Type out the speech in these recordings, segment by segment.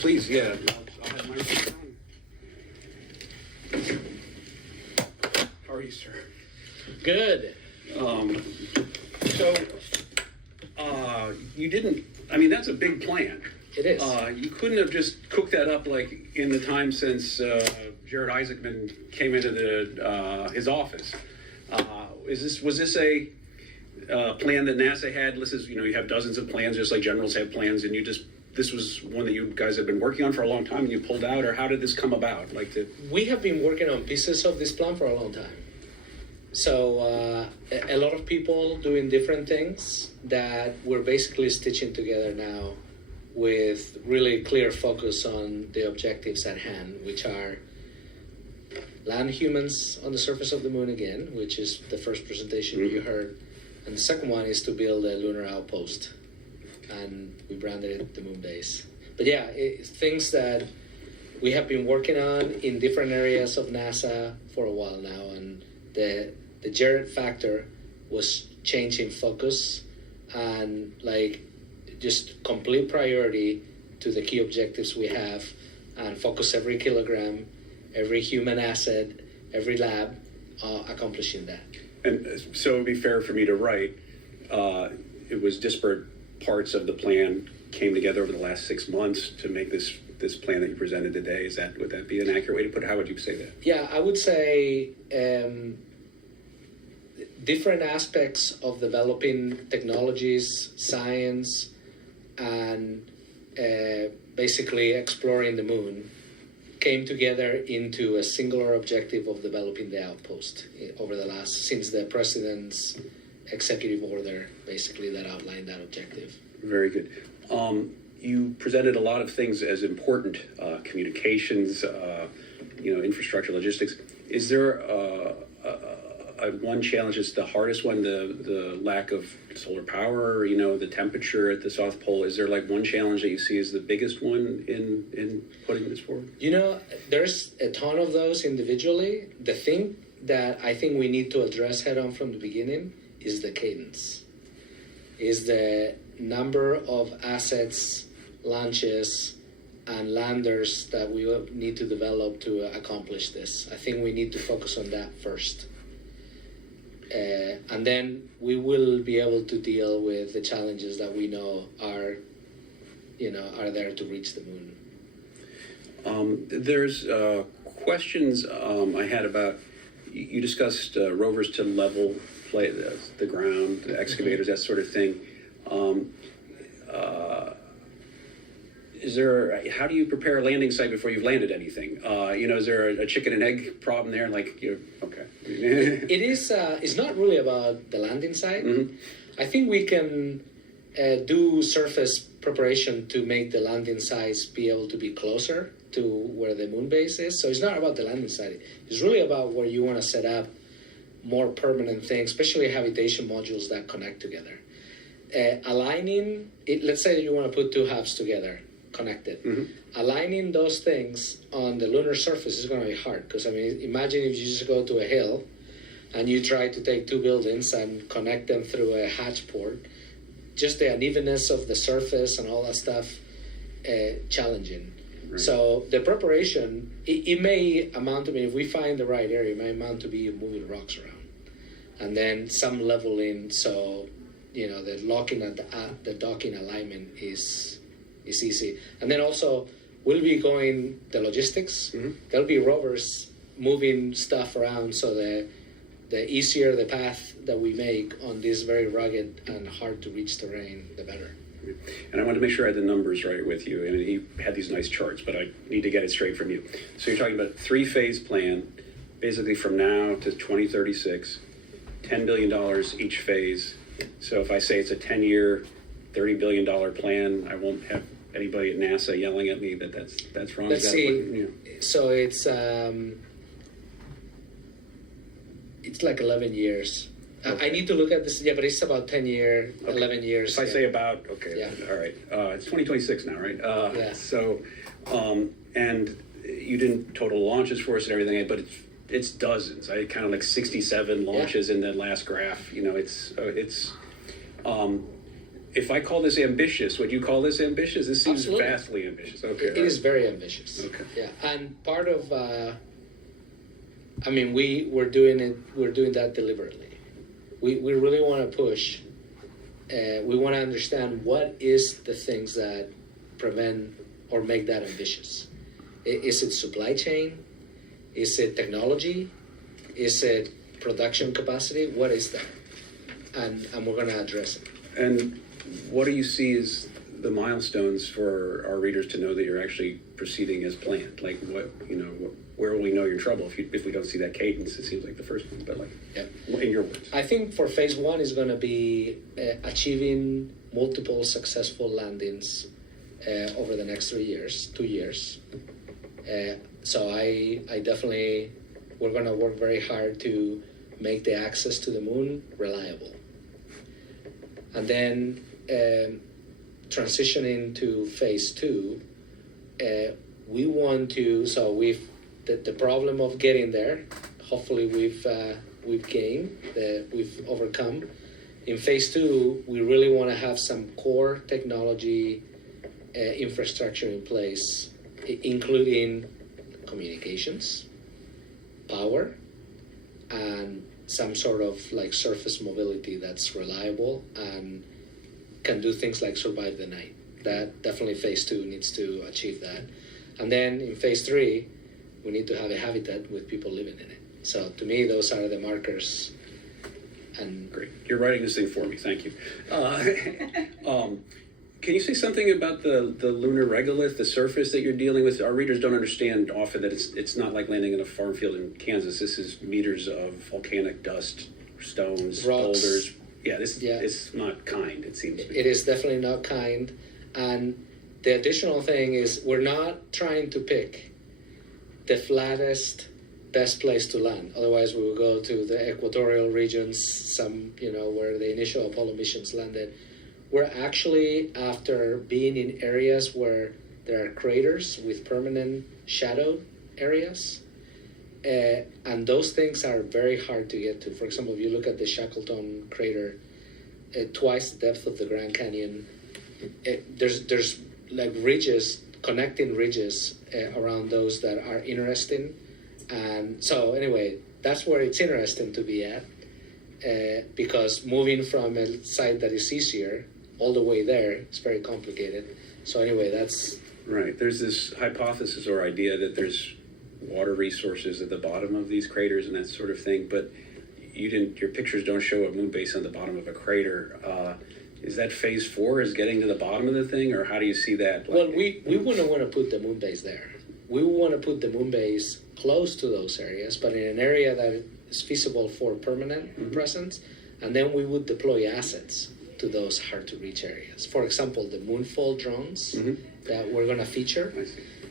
Please, yeah. I'll have my microphone. How are you, sir? Good. So, you didn't, I mean, that's a big plan. It is. You couldn't have just cooked that up like in the time since Jared Isaacman came into his office. Was this a plan that NASA had? This is, you have dozens of plans, just like generals have plans, and this was one that you guys have been working on for a long time and you pulled out, or how did this come about? We have been working on pieces of this plan for a long time. So a lot of people doing different things that we're basically stitching together now with really clear focus on the objectives at hand, which are land humans on the surface of the moon again, which is the first presentation you heard. And the second one is to build a lunar outpost. And we branded it the Moon Base. But yeah, things that we have been working on in different areas of NASA for a while now. And the Jared factor was changing focus and just complete priority to the key objectives we have and focus every kilogram, every human asset, every lab accomplishing that. And so it would be fair for me to write, it was disparate parts of the plan came together over the last 6 months to make this plan that you presented today. Would that be an accurate way to put it? How would you say that? Yeah, I would say different aspects of developing technologies, science, and basically exploring the moon came together into a singular objective of developing the outpost since the president's executive order, basically, that outlined that objective. Very good. You presented a lot of things as important, communications, infrastructure, logistics. Is there one challenge that's the hardest one, the lack of solar power, the temperature at the South Pole? Is there one challenge that you see as the biggest one in putting this forward? There's a ton of those individually. The thing that I think we need to address head on from the beginning is the cadence, is the number of assets, launches, and landers that we need to develop to accomplish this. I think we need to focus on that first. And then we will be able to deal with the challenges that we know are there to reach the moon. There's questions I had about, you discussed rovers to level play the ground, the excavators, that sort of thing. How do you prepare a landing site before you've landed anything? Is there a chicken and egg problem there? Okay. It is. It's not really about the landing site. Mm-hmm. I think we can do surface preparation to make the landing sites be able to be closer to where the moon base is. So it's not about the landing site. It's really about where you want to set up more permanent things, especially habitation modules that connect together. Aligning it. Let's say you want to put two hubs together, connected. Mm-hmm. Aligning those things on the lunar surface is going to be hard because, imagine if you just go to a hill and you try to take two buildings and connect them through a hatch port. Just the unevenness of the surface and all that stuff, challenging. Right. So the preparation, it may amount to, if we find the right area, it may amount to be moving rocks around. And then some leveling, so the locking at the docking alignment is easy. And then also we'll be going the logistics. Mm-hmm. There'll be rovers moving stuff around, so the easier the path that we make on this very rugged and hard to reach terrain, the better. And I wanted to make sure I had the numbers right with you. He had these nice charts, but I need to get it straight from you. So you're talking about 3-phase plan, basically from now to 2036, $10 billion each phase. So if I say it's a 10-year, $30 billion plan, I won't have anybody at NASA yelling at me that that's wrong. Let's see. So it's like 11 years. Okay. I need to look at this. Yeah, but it's about 10 years, okay. 11 years. If I say about, okay, yeah. All right. It's 2026 now, right? Yeah. So, and you didn't total launches for us and everything, but it's dozens. I kind of 67 launches in the last graph. It I call this ambitious, would you call this ambitious? This seems Absolutely. vastly ambitious. Okay. It is very ambitious. Okay. Yeah, and part of, we're doing that deliberately. We really want to push. We want to understand what is the things that prevent or make that ambitious. Is it supply chain? Is it technology? Is it production capacity? What is that? And we're going to address it. And what do you see as the milestones for our readers to know that you're actually proceeding as planned? Like where will we know you're in trouble if we don't see that cadence? It seems like the first one, but in your words. I think for phase one is going to be achieving multiple successful landings over the next 2 years. So I definitely, we're going to work very hard to make the access to the moon reliable. And then transitioning to phase two, we want to, so the problem of getting there, hopefully we've overcome. In phase two, we really want to have some core technology infrastructure in place, including communications, power, and some sort of like surface mobility that's reliable and can do things like survive the night. That definitely phase two needs to achieve that. And then in phase three, we need to have a habitat with people living in it. So to me, those are the markers. And great, you're writing this thing for me. Thank you. Can you say something about the lunar regolith, the surface that you're dealing with? Our readers don't understand often that it's not like landing in a farm field in Kansas. This is meters of volcanic dust, stones, rocks, boulders. It's not kind, it seems to me. It is definitely not kind. And the additional thing is we're not trying to pick the flattest, best place to land. Otherwise, we will go to the equatorial regions, where the initial Apollo missions landed. We're actually after being in areas where there are craters with permanent shadowed areas. And those things are very hard to get to. For example, if you look at the Shackleton crater, twice the depth of the Grand Canyon, there's like ridges, connecting ridges around those that are interesting. And so anyway, that's where it's interesting to be at, because moving from a site that is easier all the way there is very complicated. So anyway, that's... Right. There's this hypothesis or idea that there's water resources at the bottom of these craters and that sort of thing, but your pictures don't show a moon base on the bottom of a crater. Is that phase 4 is getting to the bottom of the thing, or how do you see that? Well, we wouldn't want to put the moon base there. We want to put the moon base close to those areas, but in an area that is feasible for permanent presence, and then we would deploy assets to those hard-to-reach areas. For example, the Moonfall drones that we're going to feature,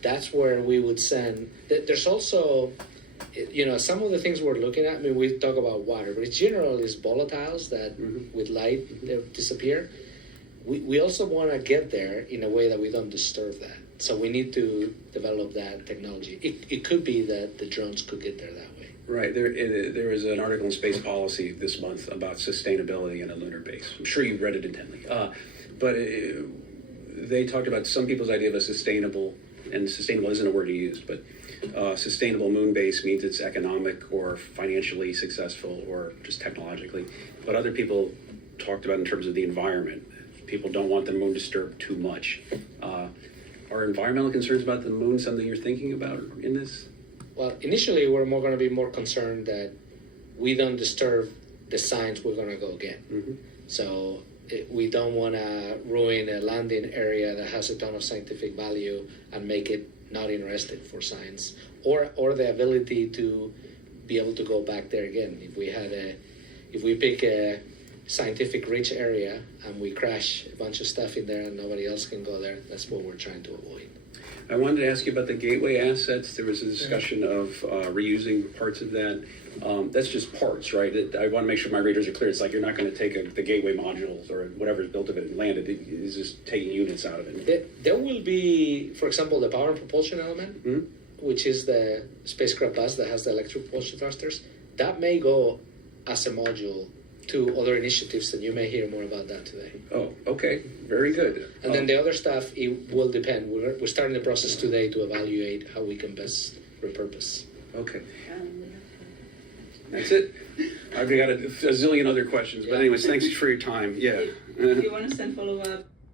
that's where we would send... There's also, some of the things we're looking at, we talk about water, but in general is volatiles that with light they disappear. We also want to get there in a way that we don't disturb that. So we need to develop that technology. It could be that the drones could get there that way. Right. There was an article in Space Policy this month about sustainability in a lunar base. I'm sure you read it intently. But they talked about some people's idea of a sustainable, and sustainable isn't a word you used, but sustainable moon base means it's economic or financially successful or just technologically. But other people talked about in terms of the environment. People don't want the moon disturbed too much. Are environmental concerns about the moon something you're thinking about in this? Well, initially, we're going to be more concerned that we don't disturb the science we're going to go get. So we don't want to ruin a landing area that has a ton of scientific value and make it not interested for science, or the ability to be able to go back there again. If we pick a scientific rich area and we crash a bunch of stuff in there and nobody else can go there, that's what we're trying to avoid. I wanted to ask you about the gateway assets. There was a discussion of reusing parts of that. That's just parts, right? I want to make sure my readers are clear. It's like you're not going to take the gateway modules or whatever's built of it and land it. It's just taking units out of it. There will be, for example, the power and propulsion element, which is the spacecraft bus that has the electric propulsion thrusters. That may go as a module to other initiatives, and you may hear more about that today. Oh, okay, very good. And then the other stuff, it will depend. We're starting the process today to evaluate how we can best repurpose. Okay. That's it. I've got a zillion other questions, but Yeah. anyways, thanks for your time. Yeah. If you want to send follow-up